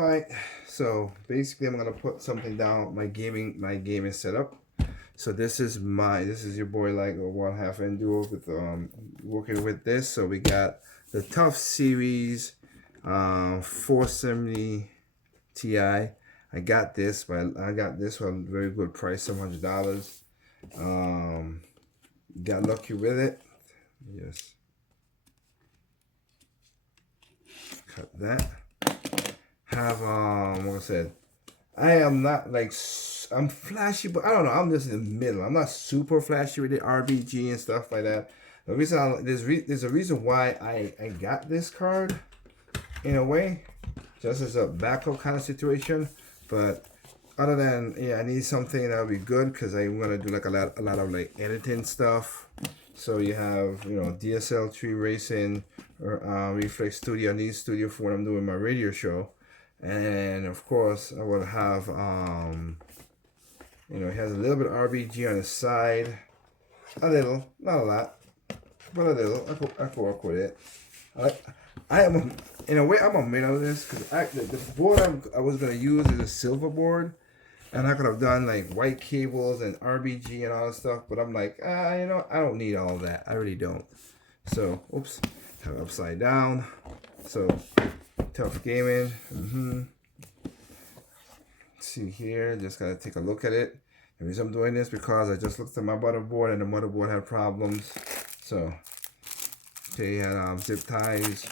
Alright, so basically I'm gonna put something down my gaming setup. So this is your boy like a 1/2 Enduro with working with this. So we got the Tough Series 470 Ti. I got this, but I got this for a very good price, $700. Got lucky with it. Yes. Cut that. Have what I said. I am not like I'm flashy, but I don't know. I'm just in the middle. I'm not super flashy with the RBG and stuff like that. The reason there's a reason why I got this card in a way, just as a backup kind of situation. But other than I need something that would be good because I'm gonna do like a lot of like editing stuff. So you have DSL3 racing or Reflex Studio. I need studio for when I'm doing my radio show. And of course I will have it has a little bit of RBG on the side, a little, not a lot, but a little. I can work with it. I am in a way I'm a man of this because the board I was gonna use is a silver board, and I could have done like white cables and RBG and all that stuff, but I'm like I don't need all that. I really don't. So oops, have it upside down. So Tough Gaming. See here, just gotta take a look at it. The reason I'm doing this because I just looked at my motherboard and the motherboard had problems. So they had zip ties.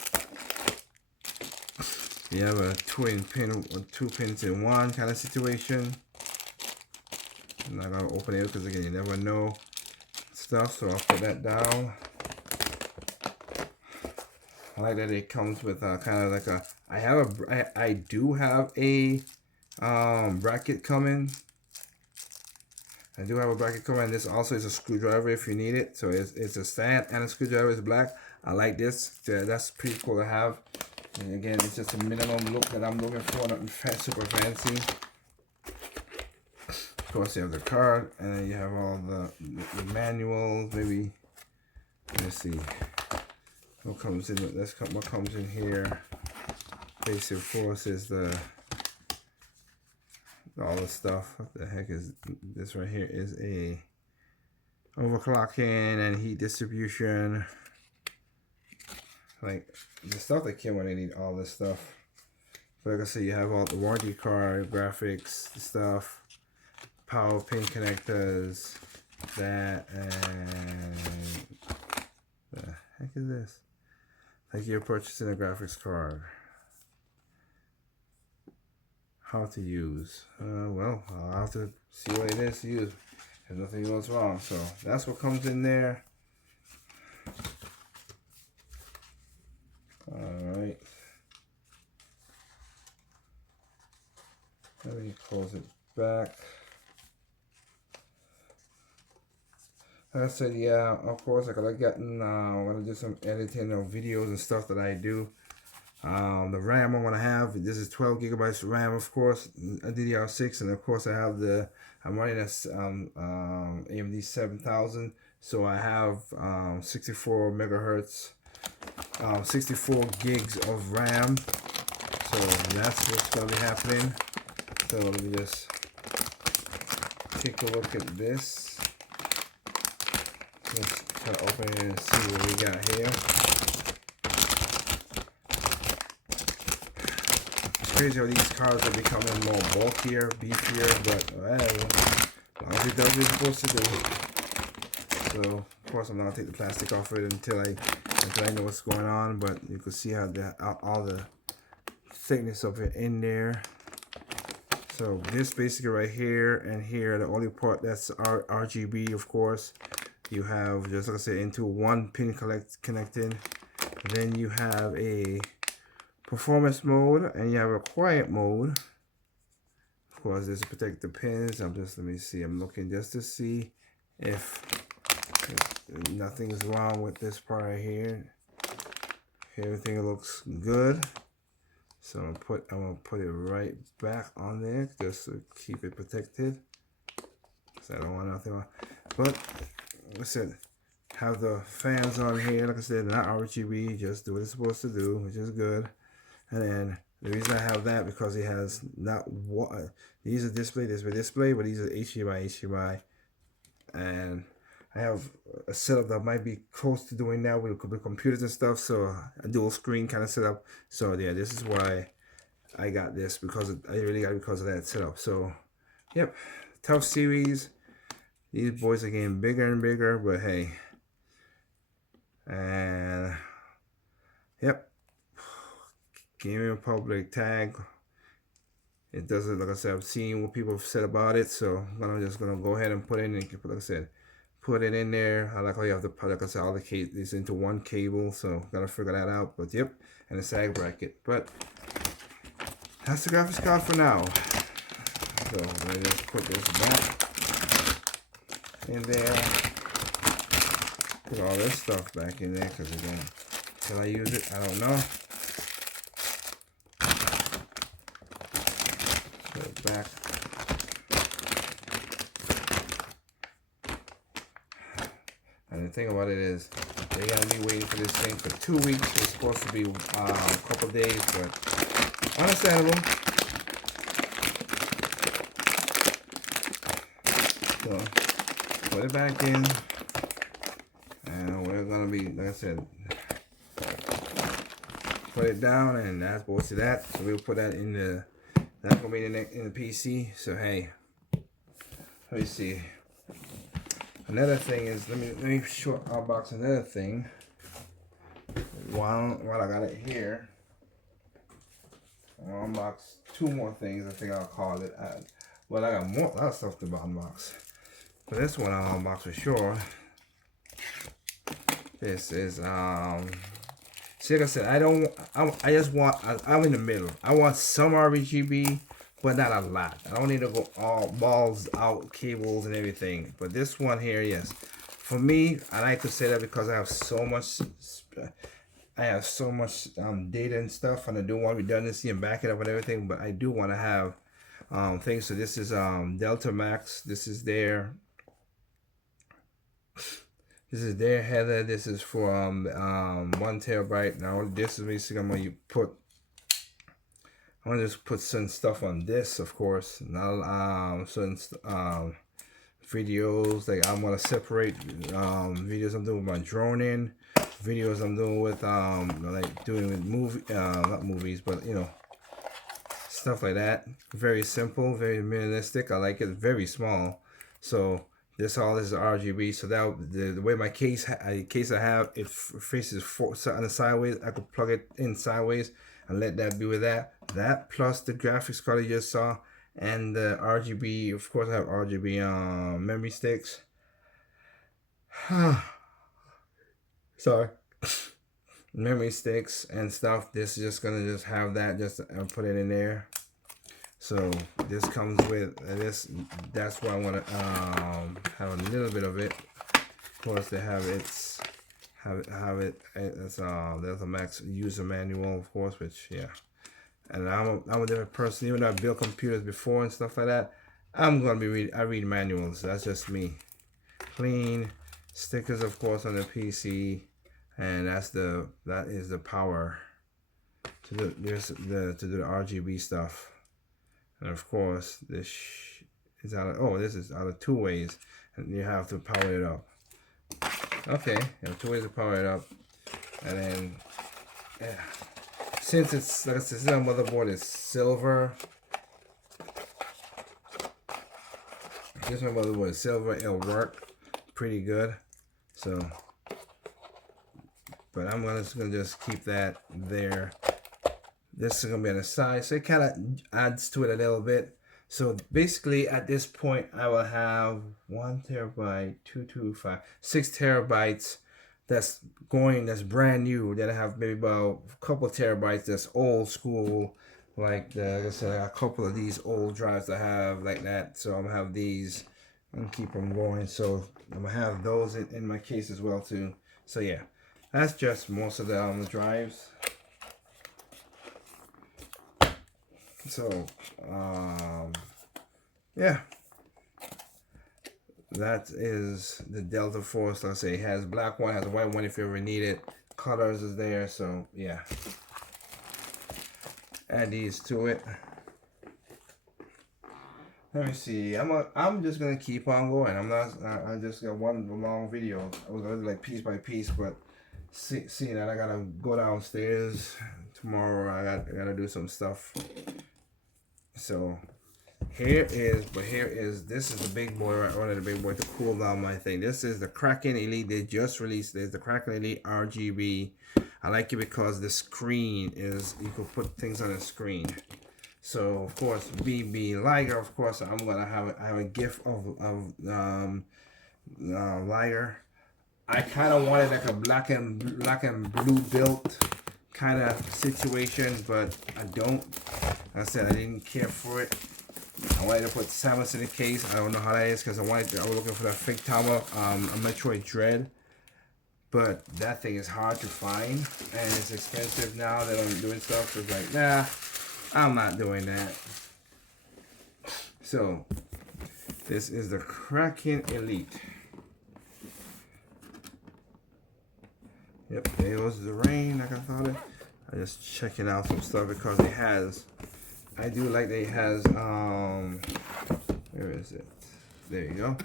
You have a two pins in one kind of situation. I'm not gonna open it because again you never know stuff. So I'll put that down. I like that it comes with kind of like a. I do have a bracket coming. I do have a bracket coming. This also is a screwdriver if you need it. So it's a stand and a screwdriver. It's black. I like this. That's pretty cool to have. And again, it's just a minimum look that I'm looking for. Nothing super fancy. Of course, you have the card, and then you have all the manuals. Maybe let's see. What comes in? What comes in here. Basic force is all the stuff. What the heck is this right here? Is a overclocking and heat distribution. Like the stuff that came when they need all this stuff. But like I said, you have all the warranty card, graphics, the stuff, power pin connectors, that, and the heck is this? Like you're purchasing a graphics card. How to use? Well, I'll have to see what it is to use if nothing goes wrong. So that's what comes in there. Alright. Let me close it back. Like I said, yeah, of course, I gotta get I'm gonna do some editing of videos and stuff that I do. The RAM I'm gonna have, this is 12 gigabytes of RAM, of course, a DDR6, and of course I have I'm running a AMD 7000, so I have 64 megahertz, 64 gigs of RAM. So that's what's gonna be happening. So let me just take a look at this. Let's try to open it and see what we got here. It's crazy how these cards are becoming more bulkier, beefier, but as long as it does what it's supposed to do. So of course I'm not gonna take the plastic off it until I know what's going on, but you can see how all the thickness of it in there. So this basically right here and here, the only part that's RGB, of course. You have, just like I said, into one pin connected. Then you have a performance mode and you have a quiet mode. Of course, this protect the pins. Let me see. I'm looking just to see if nothing is wrong with this part right here. Everything looks good. So I'm gonna put it right back on there just to keep it protected. So I don't want nothing wrong. But like I said, have the fans on here. Like I said, not RGB, just do what it's supposed to do, which is good. And then The reason I have that because it has not one. These are display, but these are HDMI, and I have a setup that might be close to doing that with computers and stuff. So a dual screen kind of setup. So yeah, this is why I got this I really got it because of that setup. So yep, tough series. These boys are getting bigger and bigger, but hey, and yep, Gaming Republic tag. It doesn't, like I said, I've seen what people have said about it, so I'm just gonna go ahead and put it in. Like I said, put it in there. I like how you have to, like I said, allocate this into one cable, so gotta figure that out. But yep, and a sag bracket. But that's the graphics card for now. So let me just put this back in there. Put all this stuff back in there because again, till I use it, I don't know. Put it back. And the thing about it is, they're gonna be waiting for this thing for 2 weeks. It's supposed to be a couple days, but understandable. So put it back in, and we're gonna be, like I said, put it down, and that's supposed to that. So we'll put that in the. That's gonna be in the PC. So hey, let me see. Another thing is, let me short unbox another thing. While I got it here, I'll unbox 2 more things. I think I'll call it. Well, I got a lot of stuff to unbox. But this one I'll unbox for sure. This is see, like I said, I just want. I'm in the middle. I want some RGB, but not a lot. I don't need to go all balls out, cables and everything. But this one here, yes. For me, I like to say that because I have so much. I have so much data and stuff, and I do want redundancy and back it up and everything. But I do want to have things. So this is Delta Max. This is their. This is their header. This is for 1 terabyte. Now this is basically I'm gonna just put some stuff on this, of course. Now certain videos, like I'm gonna separate videos I'm doing with my droning, videos I'm doing with like doing with not movies, but you know, stuff like that. Very simple, very minimalistic. I like it. Very small. So this is RGB. So that the way my case I have, it faces on the sideways. I could plug it in sideways and let that be with that. That plus the graphics card you just saw and the RGB. Of course, I have RGB memory sticks. Sorry. Memory sticks and stuff. This is just gonna just have that, just put it in there. So this comes with this. That's why I want to have a little bit of it. Of course, they have it's have it. It's there's a max user manual, of course, which yeah. And I'm a different person. Even though I built computers before and stuff like that, I'm gonna be I read manuals. That's just me. Clean stickers, of course, on the PC, and that is the power to do to do the RGB stuff. And of course, this is this is out of 2 ways, and you have to power it up. Okay, you have 2 ways to power it up, and then yeah, since it's like I said, this motherboard is silver. This motherboard is silver. It'll work pretty good. So, but I'm gonna just keep that there. This is gonna be on the side, so it kind of adds to it a little bit. So basically, at this point, I will have 1 terabyte, 6 terabytes. That's brand new. Then I have maybe about a couple of terabytes that's old school, like like I said, I got a couple of these old drives I have like that. So I'm gonna have these and keep them going. So I'm gonna have those in my case as well too. So yeah, that's just most of the drives. So, yeah, that is the Delta Force. Let's say it has black one, has a white one if you ever need it. Colors is there, so yeah. add these to it. Let me see. I'm just gonna keep on going. I just got one long video. I was gonna do like piece by piece, but seeing that I gotta go downstairs tomorrow, I gotta do some stuff. So here is this is the big boy, right? One of the big boys to cool down my thing. This is the Kraken Elite. They just released this, the Kraken Elite RGB. I like it because the screen is, you can put things on the screen. So of course, BB Liger. Of course, I'm gonna have a gift of Liger. I kind of wanted like a black and blue built kind of situation, but I don't. Like I said, I didn't care for it. I wanted to put Samus in the case. I don't know how that is because I was looking for that fake Tower, a Metroid Dread. But that thing is hard to find and it's expensive now that I'm doing stuff. So it's like, nah, I'm not doing that. So this is the Kraken Elite. Yep, there was the rain like I thought it. I'm just checking out some stuff because it has, I do like that it has, where is it? There you go.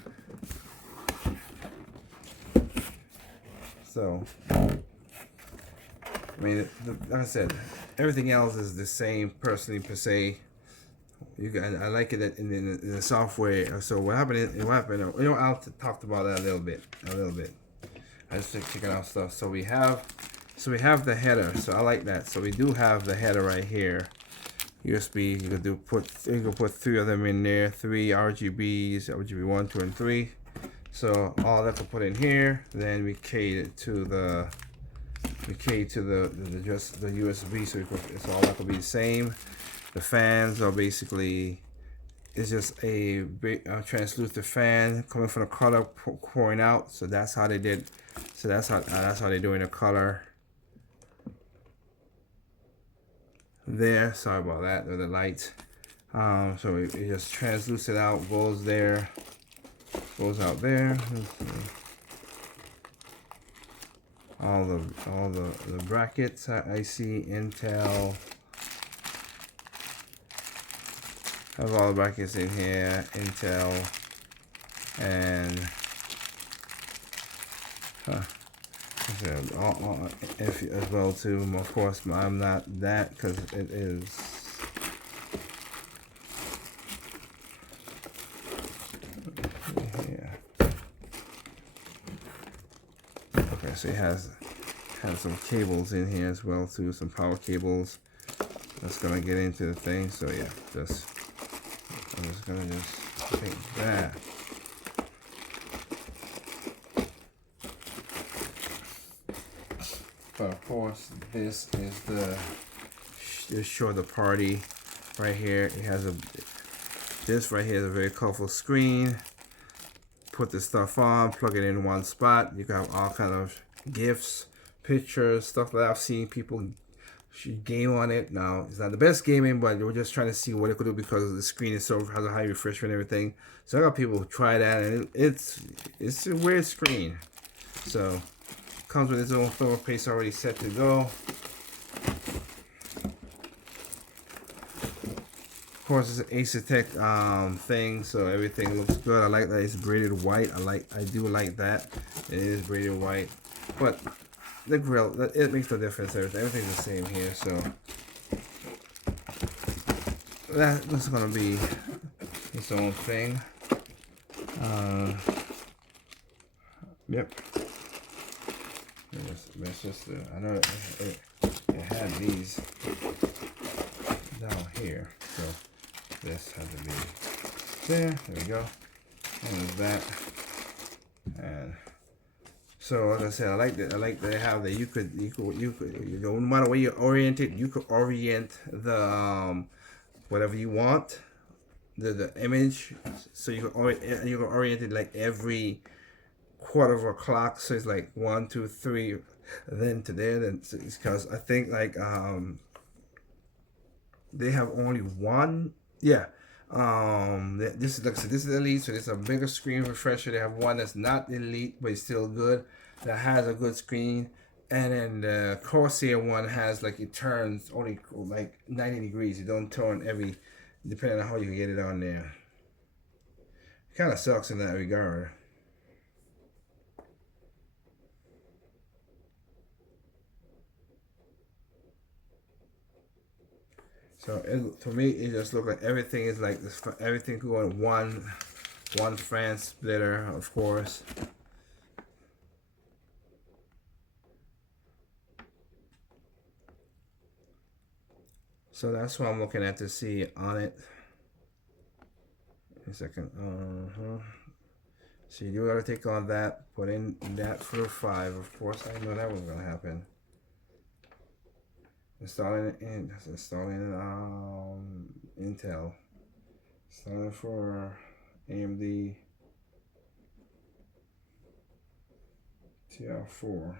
So, I mean, like I said, everything else is the same personally per se. I like it in the software. So what happened? You know, I'll talk about that a little bit. I just checking out stuff. So we have the header. So I like that. So we do have the header right here. USB. You can put 3 of them in there. 3 RGBs. RGB 1, 2, and 3. So all that can put in here. Then we cater to the just the USB. So it's all that will be the same. The fans are basically, it's just a big translucent fan coming from the color pouring out. So that's how they did. So that's how they're doing the color there. Sorry about that. The lights. So it just translucent out, goes there, goes out there. All the brackets I see. Intel. Have all the brackets in here. Intel and F as well too. Of course, I'm not that because it is. Yeah. Okay, so it has some cables in here as well too. Some power cables. That's gonna get into the thing. So yeah, I'm just gonna take that. But of course, this is just show the party right here. It has this right here is a very colorful screen. Put the stuff on, plug it in one spot. You can have all kind of GIFs, pictures, stuff that I've seen people game on it. Now it's not the best gaming, but we're just trying to see what it could do because the screen is has a high refresh rate and everything. So I got people who try that, and it's a weird screen. So comes with its own thermal paste already set to go. Of course, it's an Acertech thing, so everything looks good. I like that it's braided white. I do like that. It is braided white, but the grill, it makes no difference. Everything's the same here, so that's gonna be its own thing. Yep. It's just I know it had these down here, so this had to be there. There we go. And there's that. And so as I said, I like that. I like that they have that you could no matter where you orient it, you could orient the whatever you want, the image. So you can orient it like every quarter of a clock. So it's like 1, 2, 3, then to there. Then it's because I think like they have only one. Yeah. This is elite, so it's a bigger screen refresher. They have one that's not elite but it's still good, that has a good screen, And then the Corsair one has like it turns only like 90 degrees. It don't turn every, depending on how you get it on there. Kind of sucks in that regard. So to me, it just looked like everything is like this. Everything going one fan splitter, of course. So that's what I'm looking at to see on it. A second. So you do gotta take on that, put in that for the 5. Of course, I know that was gonna happen. Installing Intel. Installing for AMD TR4.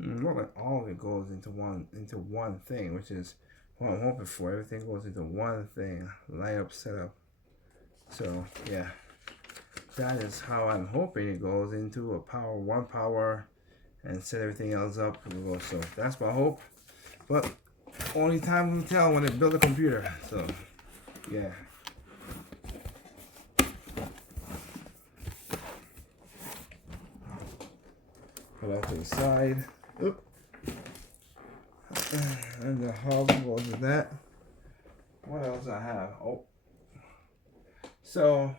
Look like all of it goes into one thing, which is what I'm hoping for. Everything goes into one thing, light up, setup. So yeah, that is how I'm hoping it goes into one power, and set everything else up. So that's my hope. But only time will tell when they build a computer. So yeah. Put off to the side. Oop. And the hub goes with that. What else I have? Oh, so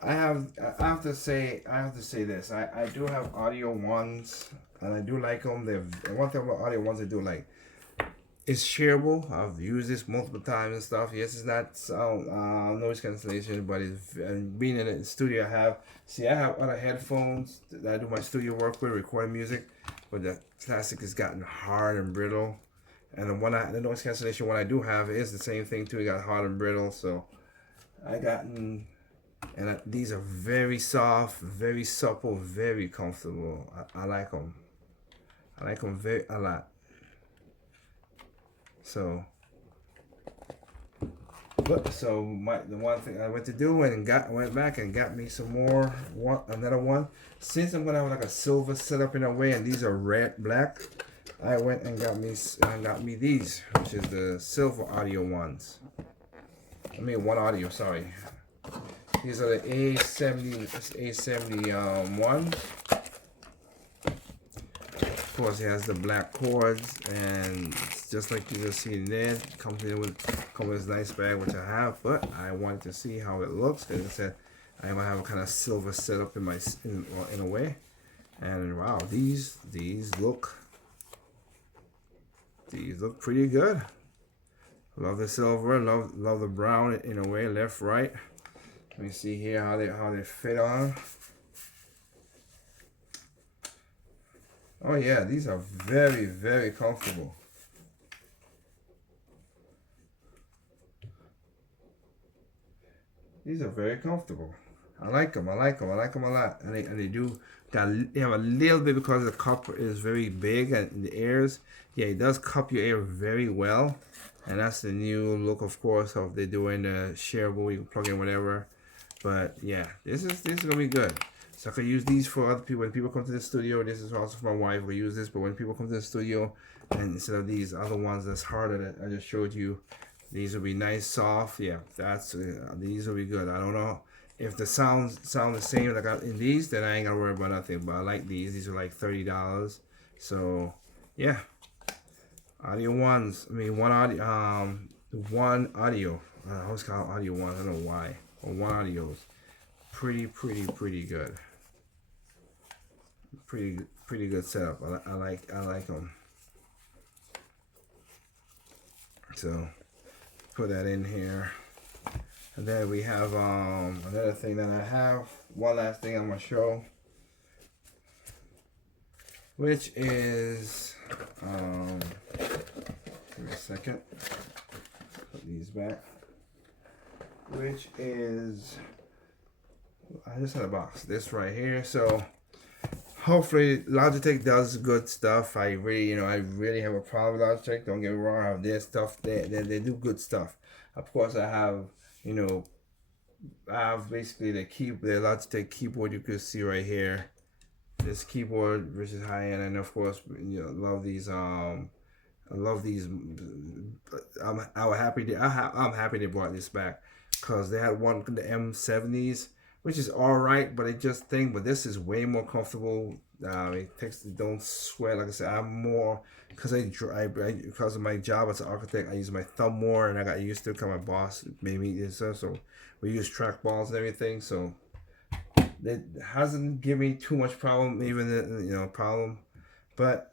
I have to say this. I do have audio ones, and I do like them. One thing about audio ones I do like, it's shareable. I've used this multiple times and stuff. Yes, it's not sound noise cancellation, but it's being in the studio. I have other headphones that I do my studio work with, recording music, but the plastic has gotten hard and brittle. And the noise cancellation one I do have is the same thing too. It got hard and brittle, so these are very soft, very supple, very comfortable. I like them. I like them a lot. So, the one thing I went to do went back and got me some more another one. Since I'm gonna have like a silver setup in a way, and these are black, I went and got me these, which is the silver audio ones. I mean one audio, sorry. These are the A70 ones. Of course, it has the black cords, and it's just like you just see in there. Comes with this nice bag, which I have, but I wanted to see how it looks because I said I might have a kind of silver setup in a way. And wow, these look pretty good. Love the silver, love the brown in a way, left, right. Let me see here how they fit on. Oh yeah, these are very, very comfortable. These are very comfortable. I like them. I like them a lot. And they have a little bit because the cup is very big and in the ears. Yeah, it does cup your ear very well. And that's the new look, of course, of they're doing the shareable. You can plug in whatever. But yeah, this is gonna be good. So I can use these for other people. When people come to the studio, this is also for my wife. We use this, but when people come to the studio, and instead of these other ones that's harder that I just showed you, these will be nice, soft. Yeah, these will be good. I don't know if the sound the same like in these, then I ain't gotta worry about nothing. But I like these. These are like $30. So yeah, audio ones. I mean one audio. I always call it audio one. I don't know why. Or one audios. Pretty good. Pretty good setup. I like them. So put that in here, and then we have another thing that I have. One last thing I'm gonna show, which is give me a second. Put these back. which is, I just had a box, this right here. So hopefully Logitech does good stuff. I really have a problem with Logitech. Don't get me wrong. I have their stuff. They do good stuff. Of course, I have, I have basically the Logitech keyboard you can see right here. This keyboard, which is high end, and of course, love these. I love these. I'm happy they brought this back, because they had one, the M70s, which is all right, but it just thing. But this is way more comfortable. Don't sweat. Like I said, I'm more, because because of my job as an architect, I use my thumb more, and I got used to it because my boss made me this stuff. So we use trackballs and everything. So it hasn't given me too much problem, even problem, but.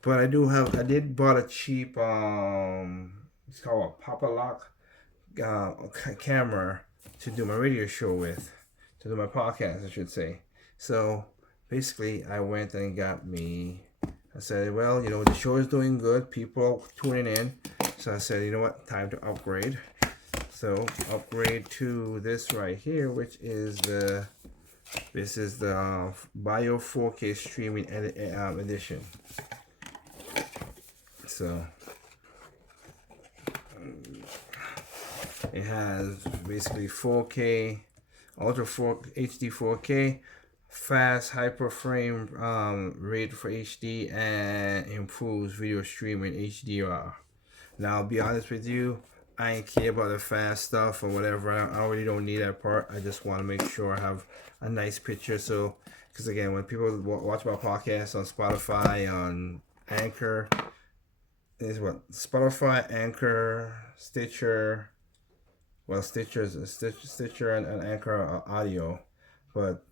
But I did bought a cheap, it's called a Papa Lock camera to do my radio show with, to do my podcast, I should say. So basically, I went and got me, I said, well, the show is doing good, people are tuning in. So I said, you know what, time to upgrade. So upgrade to this right here, which is this is the Bio 4K streaming edition. So it has basically 4K, Ultra 4 HD 4K, fast hyper frame rate for HD, and improves video streaming HDR. Now, I'll be honest with you, I ain't care about the fast stuff or whatever. I really don't need that part. I just want to make sure I have a nice picture. So, because again, when people watch my podcast on Spotify, on Anchor, is what Spotify, Anchor, Stitcher. Well, Stitcher and Anchor audio, but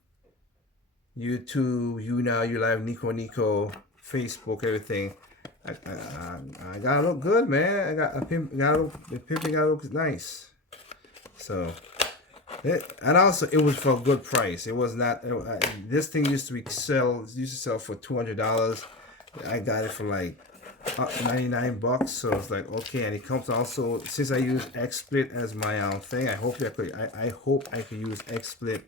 YouTube, You Live, Nico, Facebook, everything. I gotta look good, man. The pimping gotta look nice. So, and also it was for a good price. It was not. This thing used to sell for $200. I got it for like $99, so it's like okay. And it comes also, since I use XSplit as my thing. I hope I could use XSplit.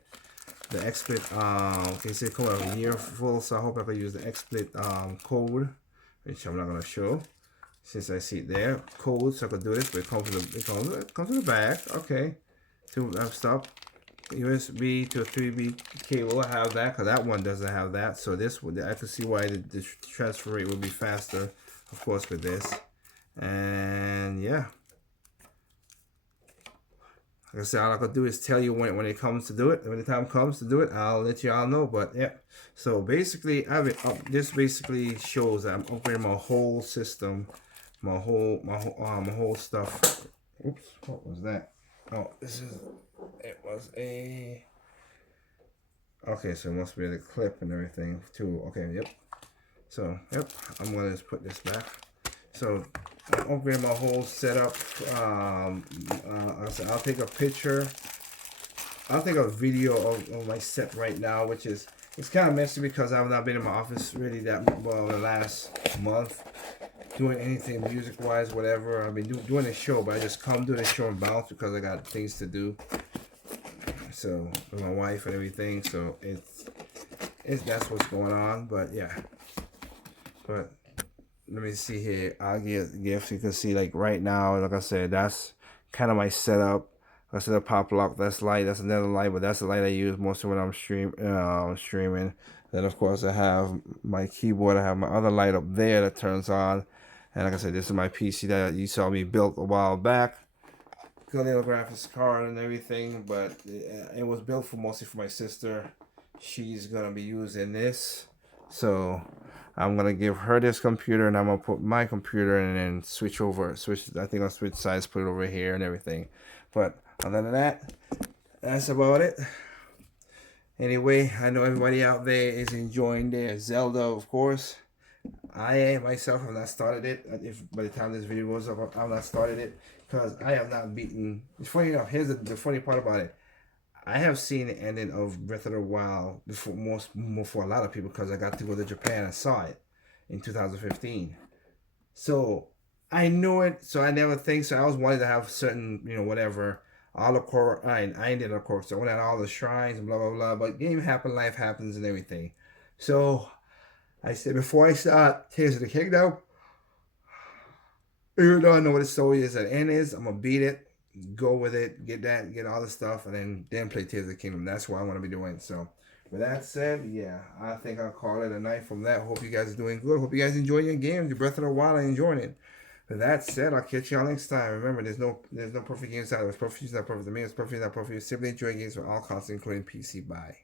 The XSplit okay, so it comes out a year full, so I hope I could use the XSplit code, which I'm not gonna show since I see it there. Code, so I could do this, but it comes with the bag. Okay, to stop. USB to a 3B cable, I have that, because that one doesn't have that. So this would, I can see why the transfer rate would be faster, of course, with this. And yeah, like I said, all I could do is tell you when it comes to do it. When the time comes to do it, I'll let you all know. But yeah, so basically, this basically shows that I'm upgrading my whole system, my whole stuff. Oops, what was that? Oh, it was a, okay, so it must be the clip and everything too. Okay, yep. So, yep, I'm gonna just put this back. So, I upgrade my whole setup. I'll take a picture. I'll take a video of my set right now, which is, it's kind of messy because I've not been in my office really that well the last month, doing anything music wise, whatever. I've been doing a show, but I just come do the show and bounce because I got things to do. So with my wife and everything, so that's what's going on. But yeah, but let me see here. I'll give so you can see, like right now, like I said, that's kind of my setup. That's the pop lock. That's light. That's another light, but that's the light I use mostly when I'm streaming. Then of course I have my keyboard. I have my other light up there that turns on. And like I said, this is my PC that you saw me built a while back. Got a little graphics card and everything, but it was built mostly for my sister. She's gonna be using this, so I'm gonna give her this computer, and I'm gonna put my computer and then switch. I think I'll switch sides, put it over here and everything. But other than that, that's about it. Anyway, I know everybody out there is enjoying their Zelda, of course. I myself have not started it. If by the time this video goes up, I've not started it because I have not beaten. It's funny enough. Here's the funny part about it. I have seen the ending of Breath of the Wild for a lot of people because I got to go to Japan and saw it in 2015. So I know it, so I never think so. I always wanted to have certain, whatever. All the core, I ain't did of course. So I wanted all the shrines and blah blah blah. But game happen, life happens, and everything. So I said before I start Tears of the Kingdom, even though I know what the story is at the end is, I'm gonna beat it, go with it, get that, get all the stuff, and then play Tears of the Kingdom. That's what I want to be doing. So, with that said, yeah, I think I'll call it a night from that. Hope you guys are doing good. Hope you guys enjoy your games. Your Breath of the Wild, I enjoying it. With that said, I'll catch y'all next time. Remember, there's no perfect games out there. It's perfect, it's not perfect to me. It's perfect, not perfect. Simply enjoy games for all consoles, including PC. Bye.